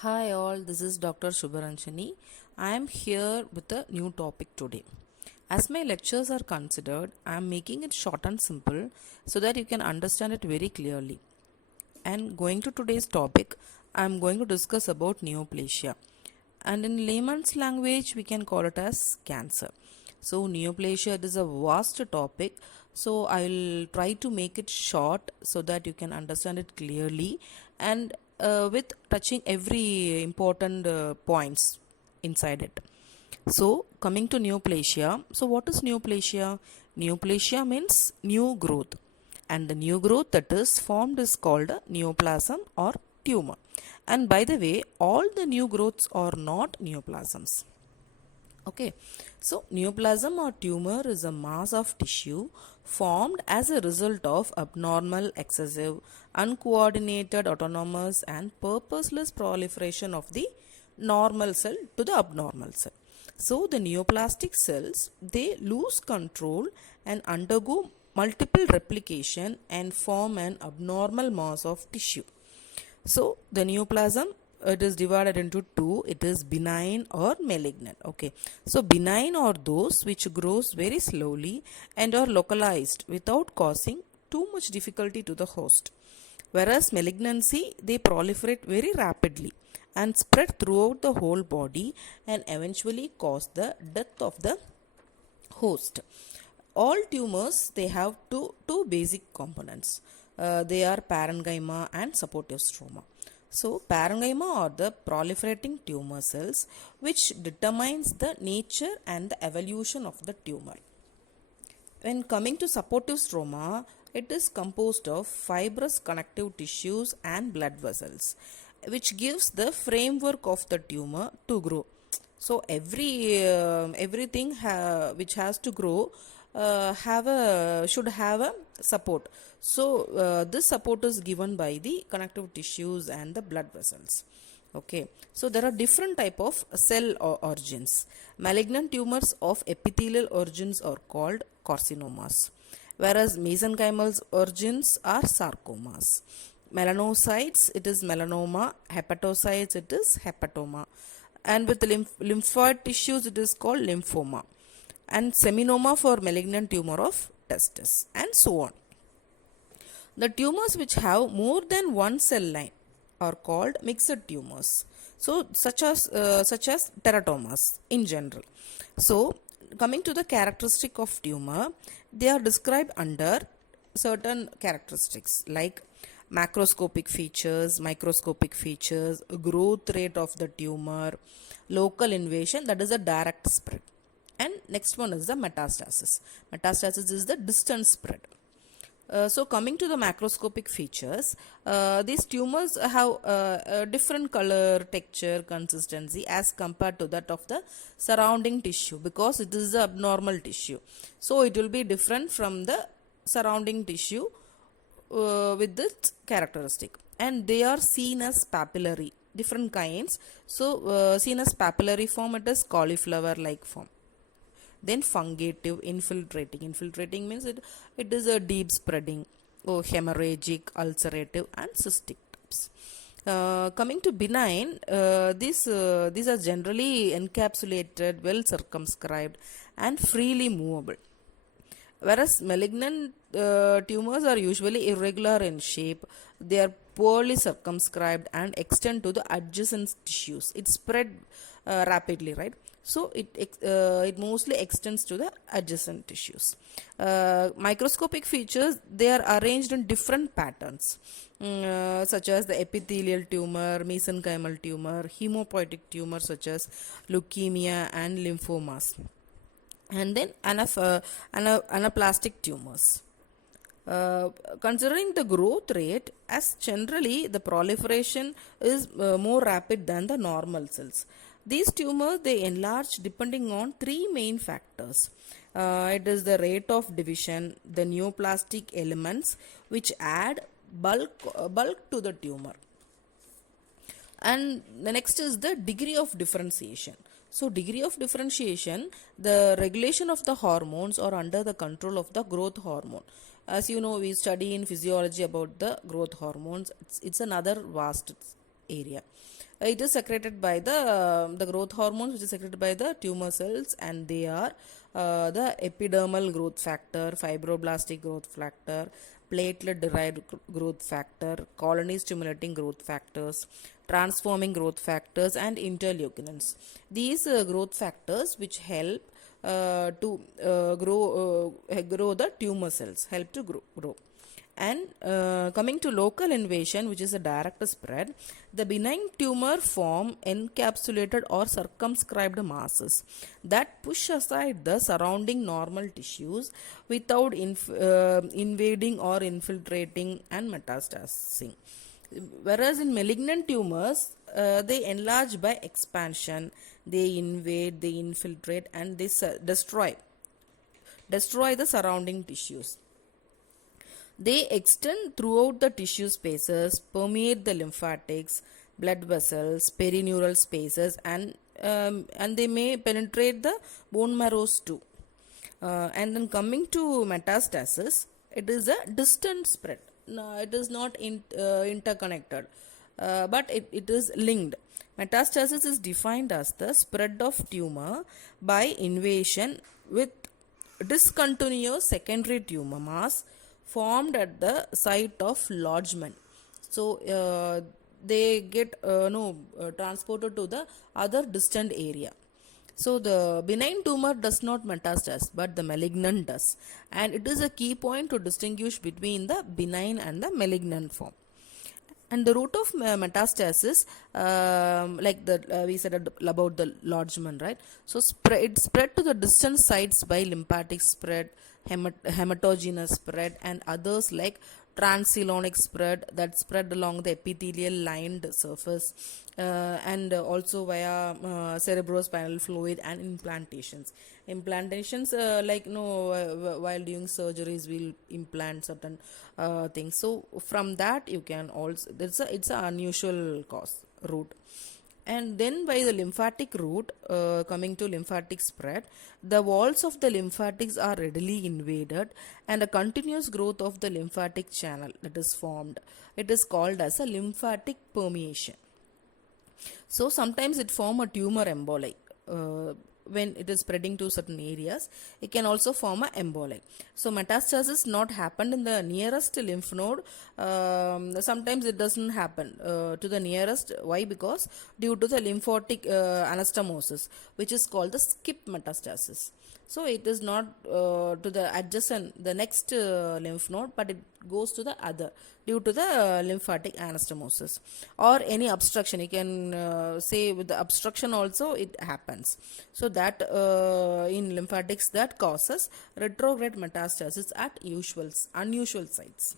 Hi all, this is Dr. Shubharanjani. I am here with a new topic today. As my lectures are considered, I am making it short and simple so that you can understand it very clearly. And going to today's topic, I am going to discuss about neoplasia. And in layman's language, we can call it as cancer. So neoplasia, it is a vast topic. So I'll try to make it short so that you can understand it clearly and with touching every important points inside it. So coming to neoplasia, so what is neoplasia? Neoplasia means new growth, and the new growth that is formed is called a neoplasm or tumor. And by the way, all the new growths are not neoplasms. Okay, so neoplasm or tumor is a mass of tissue formed as a result of abnormal, excessive, uncoordinated, autonomous, and purposeless proliferation of the normal cell to the abnormal cell. So the neoplastic cells, they lose control and undergo multiple replication and form an abnormal mass of tissue. So the neoplasm, it is divided into two. It is benign or malignant. Okay, so benign are those which grows very slowly and are localized without causing too much difficulty to the host, whereas malignancy, they proliferate very rapidly and spread throughout the whole body and eventually cause the death of the host. All tumors, they have two basic components. They are parenchyma and supportive stroma. So parenchyma are the proliferating tumor cells which determines the nature and the evolution of the tumor. When coming to supportive stroma, it is composed of fibrous connective tissues and blood vessels, which gives the framework of the tumor to grow. So everything which has to grow should have a support. So this support is given by the connective tissues and the blood vessels. Okay, so there are different type of cell origins. Malignant tumors of epithelial origins are called carcinomas, whereas mesenchymal origins are sarcomas. Melanocytes, it is melanoma. Hepatocytes, it is hepatoma. And with lymphoid tissues, it is called lymphoma. And seminoma for malignant tumor of testis, and so on. The tumors which have more than one cell line are called mixed tumors. So such as teratomas in general. So coming to the characteristic of tumor, they are described under certain characteristics like macroscopic features, microscopic features, growth rate of the tumor, local invasion, that is a direct spread. And next one is the metastasis. Metastasis is the distant spread. So coming to the macroscopic features, these tumors have a different color, texture, consistency as compared to that of the surrounding tissue, because it is the abnormal tissue. So it will be different from the surrounding tissue with this characteristic, and they are seen as papillary, different kinds. So seen as papillary form, it is cauliflower like form. Then fungative, infiltrating means it is a deep spreading, hemorrhagic, ulcerative, and cystic types. Coming to benign, these are generally encapsulated, well circumscribed, and freely movable, whereas malignant tumors are usually irregular in shape. They are poorly circumscribed and extend to the adjacent tissues. It spread rapidly, right? So it mostly extends to the adjacent tissues. Microscopic features, they are arranged in different patterns, such as the epithelial tumor, mesenchymal tumor, hemopoietic tumor such as leukemia and lymphomas, and then anaplastic tumors. Considering the growth rate, as generally the proliferation is more rapid than the normal cells. These tumors, they enlarge depending on three main factors. It is the rate of division, the neoplastic elements which add bulk to the tumor, and the next is the degree of differentiation. So degree of differentiation, the regulation of the hormones are under the control of the growth hormone. As you know, we study in physiology about the growth hormones. It's another vast area. It is secreted by the growth hormones, which is secreted by the tumor cells, and they are the epidermal growth factor, fibroblastic growth factor, platelet derived growth factor, colony stimulating growth factors, transforming growth factors, and interleukinins. These growth factors which help to grow the tumor cells, help to grow. And coming to local invasion, which is a direct spread, the benign tumor form encapsulated or circumscribed masses that push aside the surrounding normal tissues without invading or infiltrating and metastasizing. Whereas in malignant tumors, they enlarge by expansion, they invade, they infiltrate, and they destroy the surrounding tissues. They extend throughout the tissue spaces, permeate the lymphatics, blood vessels, perineural spaces, and they may penetrate the bone marrows too. And then coming to metastasis, it is a distant spread. No, it is not interconnected, but it is linked. Metastasis is defined as the spread of tumor by invasion with discontinuous secondary tumor mass formed at the site of lodgement. So they get transported to the other distant area. So the benign tumor does not metastasize, but the malignant does, and it is a key point to distinguish between the benign and the malignant form. And the route of metastasis, we said about the lodgement, right? So it spread to the distant sites by lymphatic spread, hematogenous spread, and others like transcelonic spread that spread along the epithelial lined surface, and also via cerebrospinal fluid and implantations. While doing surgeries we'll implant certain things. So from that you can also, it's an unusual cause route. And then by the lymphatic route, coming to lymphatic spread, the walls of the lymphatics are readily invaded and a continuous growth of the lymphatic channel that is formed. It is called as a lymphatic permeation. So sometimes it form a tumor emboli. When it is spreading to certain areas, it can also form a emboli. So metastasis not happened in the nearest lymph node. Sometimes it doesn't happen to the nearest. Why? Because due to the lymphatic anastomosis, which is called the skip metastasis. So it is not to the adjacent, the next lymph node, but it goes to the other due to the lymphatic anastomosis or any obstruction. You can say with the obstruction also it happens. So that in lymphatics that causes retrograde metastasis at unusual sites.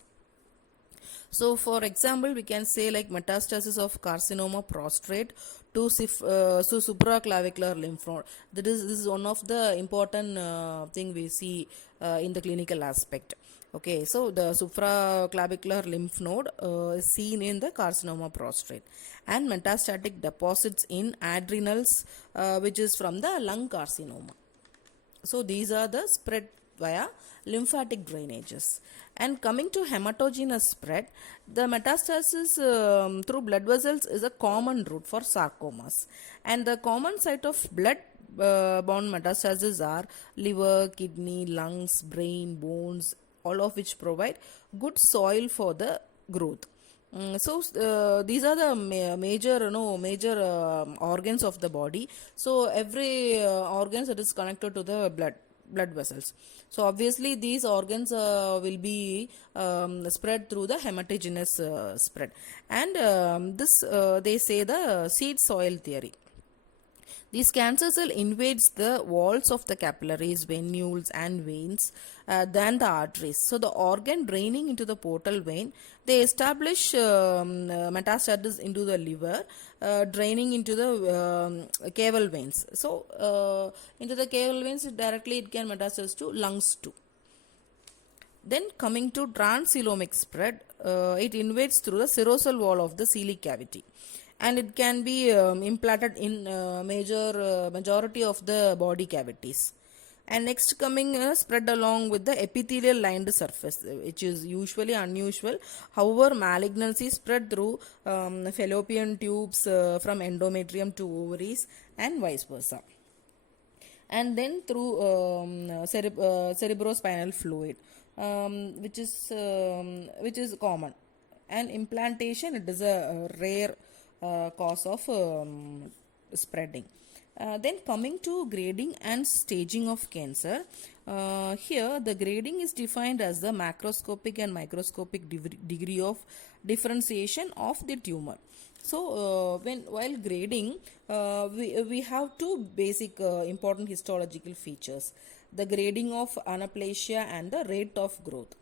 So for example, we can say like metastasis of carcinoma prostate to supraclavicular lymph node. This is one of the important thing we see in the clinical aspect. Okay, so the supraclavicular lymph node is seen in the carcinoma prostate, and metastatic deposits in adrenals, which is from the lung carcinoma. So these are the spread via lymphatic drainages. And coming to hematogenous spread, the metastasis through blood vessels is a common route for sarcomas. And the common site of blood-borne metastasis are liver, kidney, lungs, brain, bones, all of which provide good soil for the growth. These are the major organs of the body. So every organ that is connected to the blood vessels. So obviously these organs will be spread through the hematogenous spread, and this they say the seed soil theory. This cancer cell invades the walls of the capillaries, venules and veins than the arteries. So the organ draining into the portal vein, they establish metastasis into the liver, draining into the caval veins. So into the caval veins directly it can metastasize to lungs too. Then coming to transcelomic spread, it invades through the serosal wall of the celiac cavity, and it can be implanted in majority of the body cavities. And next coming spread along with the epithelial lined surface, which is usually unusual. However, malignancy spread through fallopian tubes from endometrium to ovaries and vice versa, and then through cerebrospinal fluid, which is common. And implantation, it is a rare cause of spreading. Then coming to grading and staging of cancer, here the grading is defined as the macroscopic and microscopic degree of differentiation of the tumor. So, when while grading, we have two basic important histological features: the grading of anaplasia and the rate of growth.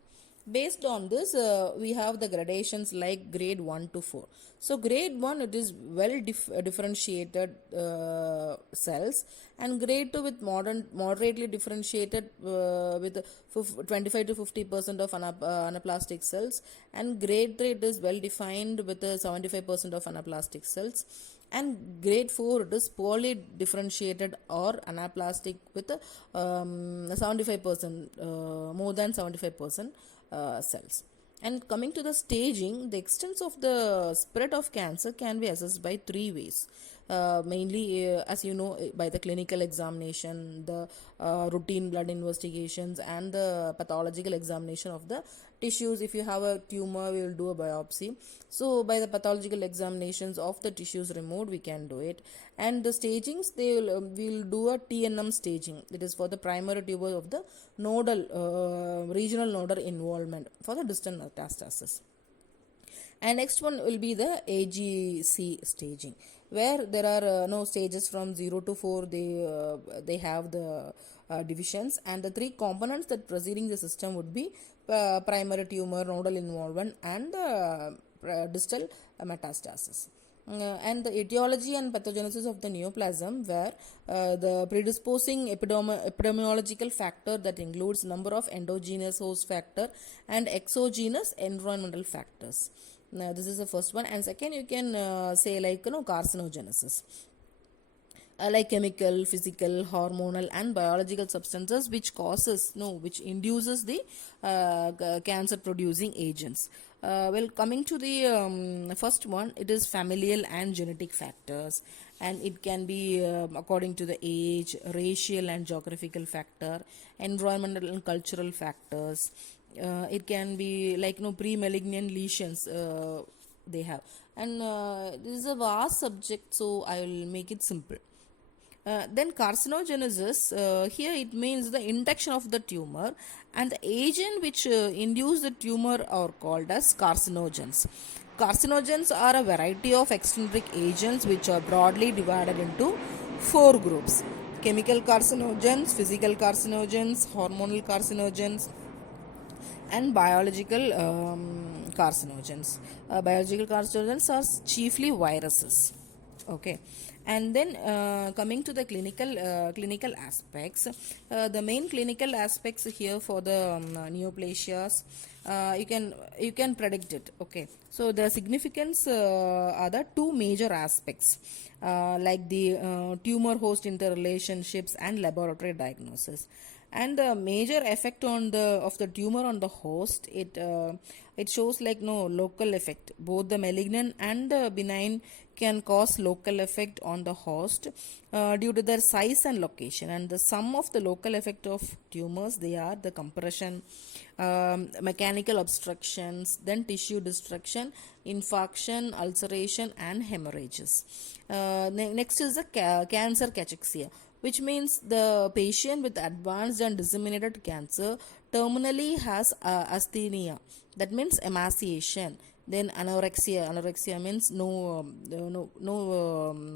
Based on this, we have the gradations like grade 1 to 4. So, grade 1, it is well differentiated cells, and grade 2 with moderately differentiated with 25 to 50% of anaplastic cells, and grade 3, it is well defined with 75% of anaplastic cells, and grade 4, it is poorly differentiated or anaplastic with 75%, more than 75% cells. And coming to the staging, the extent of the spread of cancer can be assessed by three ways. Mainly, as you know, by the clinical examination, the routine blood investigations, and the pathological examination of the tissues. If you have a tumor, we will do a biopsy. So, by the pathological examinations of the tissues removed, we can do it. And the stagings, we'll do a TNM staging. It is for the primary tumor of the nodal, regional nodal involvement for the distant metastasis. And next one will be the AGC staging, where there are no stages from 0 to 4. They have the divisions, and the three components that preceding the system would be primary tumor, nodal involvement, and distal metastasis. And the etiology and pathogenesis of the neoplasm, where the predisposing epidemiological factor that includes number of endogenous host factor and exogenous environmental factors. Now, this is the first one. And second, you can say like carcinogenesis, like chemical, physical, hormonal, and biological substances which induces the cancer producing agents. Well, coming to the first one, it is familial and genetic factors, and it can be according to the age, racial and geographical factor, environmental and cultural factors. It can be like pre-malignant lesions they have, and this is a vast subject, so I will make it simple. Then carcinogenesis, here it means the induction of the tumor, and the agent which induce the tumor are called as carcinogens. Carcinogens are a variety of extrinsic agents which are broadly divided into four groups: chemical carcinogens, physical carcinogens, hormonal carcinogens, and biological carcinogens. Biological carcinogens are chiefly viruses. Okay. And then coming to the clinical aspects, the main clinical aspects here for the neoplasias, you can predict it. Okay, so the significance are the two major aspects, like the tumor host interrelationships and laboratory diagnosis. And the major effect on the tumor on the host, it shows like local effect. Both the malignant and the benign can cause local effect on the host due to their size and location. And the sum of the local effect of tumors, they are the compression, mechanical obstructions, then tissue destruction, infarction, ulceration, and hemorrhages. Next is the cancer cachexia, which means the patient with advanced and disseminated cancer terminally has asthenia, that means emaciation. Then anorexia means no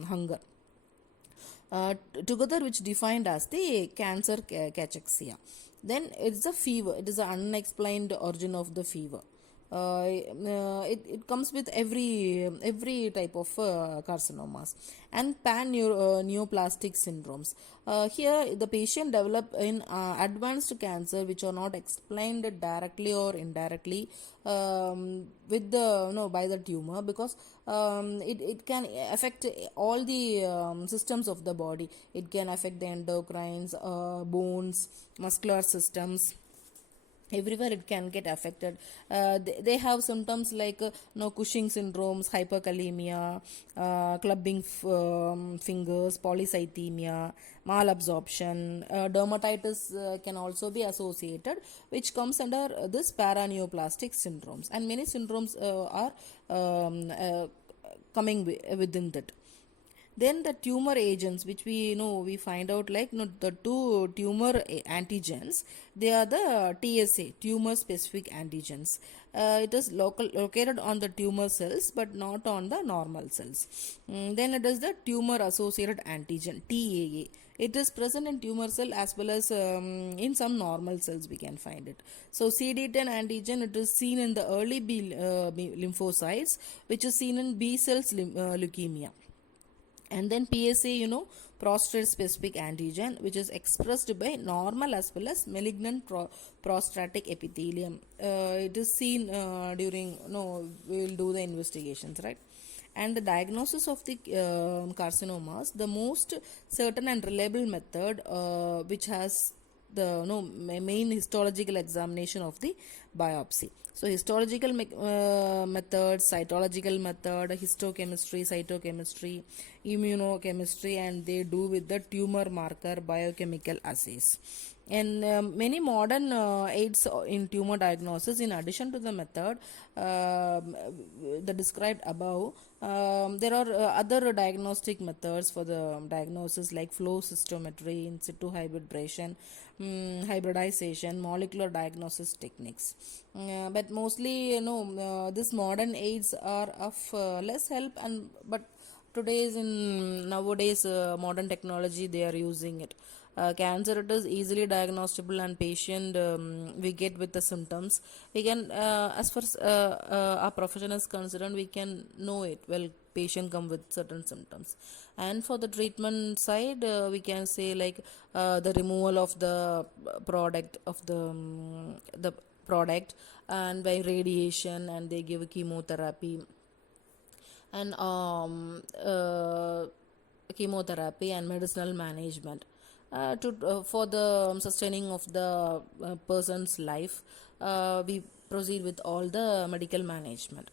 hunger, together which defined as the cancer cachexia. Then it's a fever, it is an unexplained origin of the fever. It comes with every type of carcinomas and neoplastic syndromes. Here the patient develop in advanced cancer which are not explained directly or indirectly with the by the tumor, because it can affect all the systems of the body. It can affect the endocrines, bones, muscular systems, everywhere it can get affected. They have symptoms like Cushing syndromes, hyperkalemia, clubbing fingers, polycythemia, malabsorption. Dermatitis can also be associated, which comes under this paraneoplastic syndromes, and many syndromes are coming within that. Then the tumor agents, which we find out, like the two tumor antigens, they are the TSA, tumor specific antigens. It is located on the tumor cells but not on the normal cells. Then it is the tumor associated antigen, TAA. It is present in tumor cell as well as in some normal cells we can find it. So CD10 antigen, it is seen in the early B lymphocytes, which is seen in B cells leukemia. And then PSA, prostate specific antigen, which is expressed by normal as well as malignant prostatic epithelium. It is seen during, we'll do the investigations, right? And the diagnosis of the carcinomas, the most certain and reliable method which has the main histological examination of the biopsy. So histological method, cytological method, histochemistry, cytochemistry, immunochemistry, and they do with the tumor marker biochemical assays. And many modern aids in tumor diagnosis, in addition to the method the described above, there are other diagnostic methods for the diagnosis, like flow cytometry, in situ hybridization, hybridization, molecular diagnosis techniques. But mostly, these modern aids are of less help, and but nowadays modern technology, they are using it. Cancer, it is easily diagnosable, and patient we get with the symptoms. We can, as far as our profession is concerned, we can know it. Well, patient come with certain symptoms. And for the treatment side, we can say like the removal of the product of the product, and by radiation, and they give chemotherapy, and chemotherapy and medicinal management for the sustaining of the person's life. We proceed with all the medical management.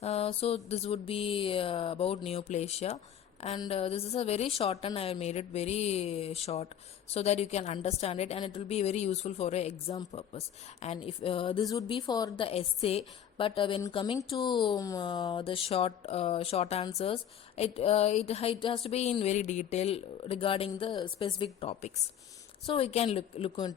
So this would be about neoplasia, and this is a very short, and I made it very short so that you can understand it, and it will be very useful for a exam purpose. And if this would be for the essay, but when coming to the short answers, it has to be in very detail regarding the specific topics, so we can look into